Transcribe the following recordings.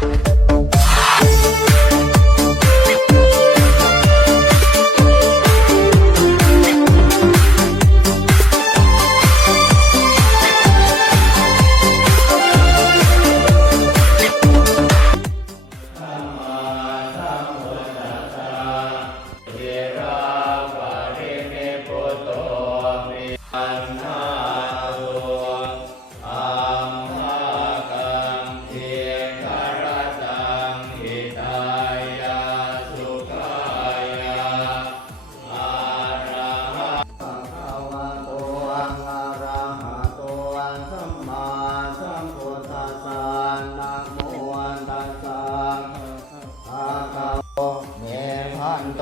ภ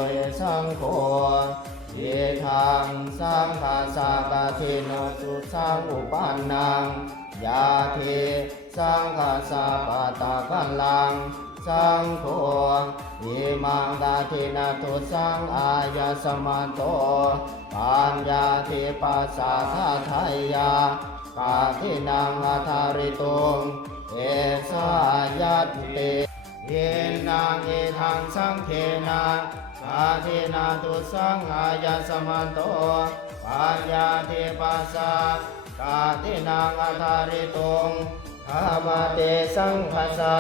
พันโตสังโฆเยทังสังฆาสากะทิโนสุสังอุปันนังยาทิสังฆาสาปะตะกัลลัง สังโฆอิมังดาทินาทุสังอายสมันโตปัญญาทิปัสสะทาทายาปาทินังอัทาริตุงเอสายัตติเยนังเอทังสังเคนะ สาทินาทุสังอายสมันโตปัญญาทิปัสสะกาทินังอัทาริตุงข้ามาเตสังคสะ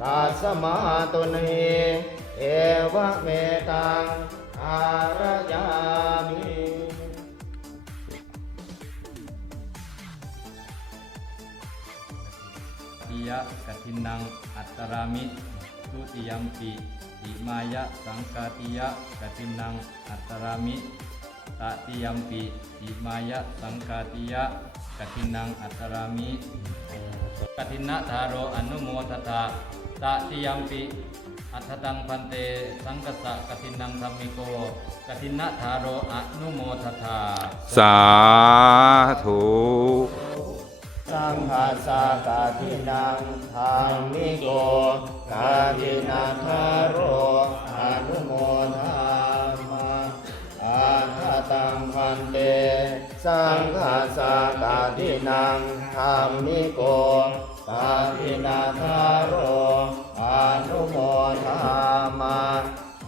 ตัสมาตุนีเอวะเมตังอารยามิติยะกทินังอัตตรามิ ทุติยมปิอิมายะสังกาติยะกทินังอัตรามิตติยมปิอิมายะสังกาติยะกทินังอัตรามิกทินะทาโรอนุโมทตาตติยมปิอัตตังพันเตสังกสะกทินังธรรมิโกกทินะทาโรอนุโมทตาสาธุ สังฆาสากาทินังทามิโกกาทินาทาโรอนุโมทามาอาคาตังพันเต สังฆาสากาทินังทามิโกกาทินาทาโรอนุโมทามา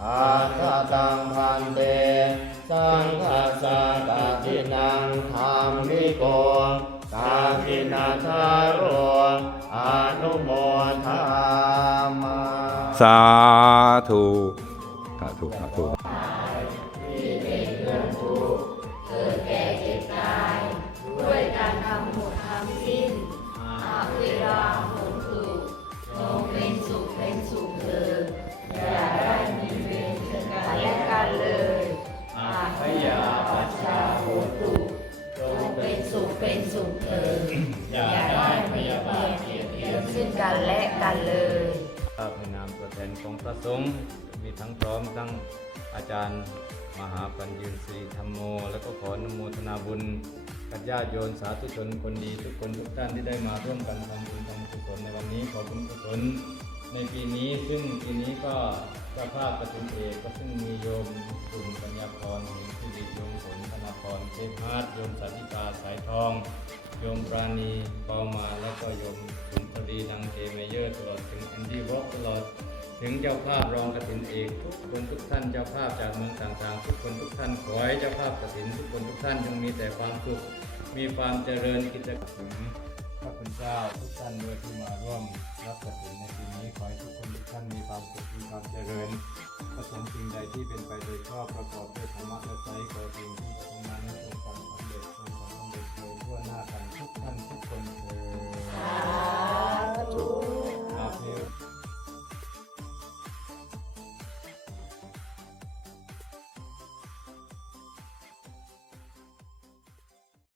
อาคาตังพันเต สังฆาสากาทินังธรรมิโก สาธุสาธุสาธุด้วยการทำหมดทั้งสิ้นอาเวลาหนสุขจงเป็นสุขเป็นสุขเถิดอย่าได้มีเวรซึ่งกันและกันเลยอาพยาปัชชาโหตุจงเป็นสุขเป็นสุขเถิดอย่าได้มีเวรเบียดเบียนซึ่งกันและกันเลย นามตัวแทนของพระสงฆ์มีทั้งพร้อมทั้งอาจารย์มหาปัญญสิริธรรมโม แล้วก็ขออนุโมทนาบุญกับญาติโยมสาธุชนคนดีทุกคนทุกท่านที่ได้มาร่วมกันทำบุญทำกุศลในวันนี้ขอบุญกุศลในปีนี้ซึ่งปีนี้ก็เจ้าภาพประชุมเอกก็ซึ่งมีโยมกลุ่มปัญญาพรหินสิริโยมผลธนาพรเทพฮาร์ดโยมสาธิกาสายทอง โยมปราณีเปามาแล้วก็โยม ถึงเจ้าภาพรองกฐินเอกทุกคนทุกท่านเจ้าภาพจากเมืองต่างๆ ทุกคนทุกท่านขอให้เจ้าภาพกฐินทุกคนทุกท่านจงมีแต่ความสุข มีความเจริญกิจกรรมถึงพระคุณเจ้าทุกท่านด้วยที่มาร่วมรับกฐินในปีนี้ขอให้ทุกคนทุกท่านมีความสุขมีความเจริญประสงค์สิ่งใดที่เป็นไปโดยชอบประกอบด้วยธรรมะและใจขอสิ่งที่ประสงค์นั้น